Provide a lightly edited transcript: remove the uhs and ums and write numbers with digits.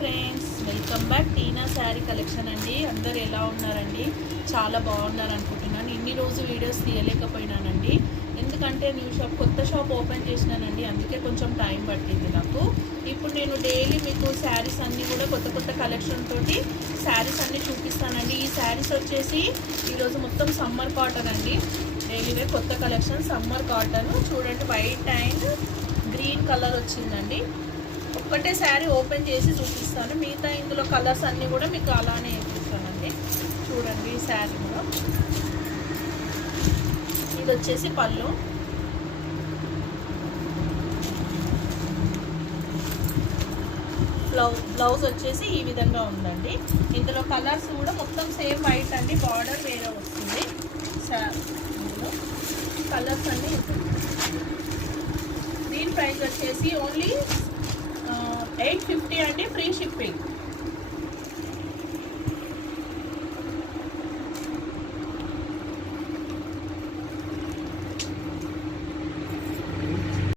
Friends, welcome back టీనా sari collection అండి. అందరు ఎలా ఉన్నారండి? చాలా బాగున్నారు అనుకుంటున్నాను. ఇన్ని రోజు వీడియోస్ తీయలేకపోయినానండి, ఎందుకంటే కొత్త షాప్ ఓపెన్ చేసినానండి. అందుకే కొంచెం టైం పట్టింది నాకు. ఇప్పుడు నేను డైలీ మీకు శారీస్ అన్నీ కూడా కొత్త కలెక్షన్ తోటి శారీస్ అన్నీ చూపిస్తానండి. ఈ శారీస్ వచ్చేసి ఈరోజు మొత్తం సమ్మర్ కాటన్ అండి. డైలీ వేర్ కొత్త కలెక్షన్ సమ్మర్ కాటన్. చూడండి, వైట్ అండ్ గ్రీన్ కలర్ వచ్చిందండి. ఒక్కటే శారీ ఓపెన్ చేసి చూపిస్తాను, మిగతా ఇందులో కలర్స్ అన్నీ కూడా మీకు అలానే చూపిస్తానండి. చూడండి, ఈ శారీ కూడా ఇది వచ్చేసి పళ్ళు. బ్లౌజ్ వచ్చేసి ఈ విధంగా ఉందండి. ఇందులో కలర్స్ కూడా మొత్తం సేమ్ వైట్ అండి, బార్డర్ వేరే వస్తుంది. ఇందులో కలర్స్ అన్నీ దీని ప్రైస్ వచ్చేసి ఓన్లీ 850 అండి, ఫ్రీ షిప్పింగ్.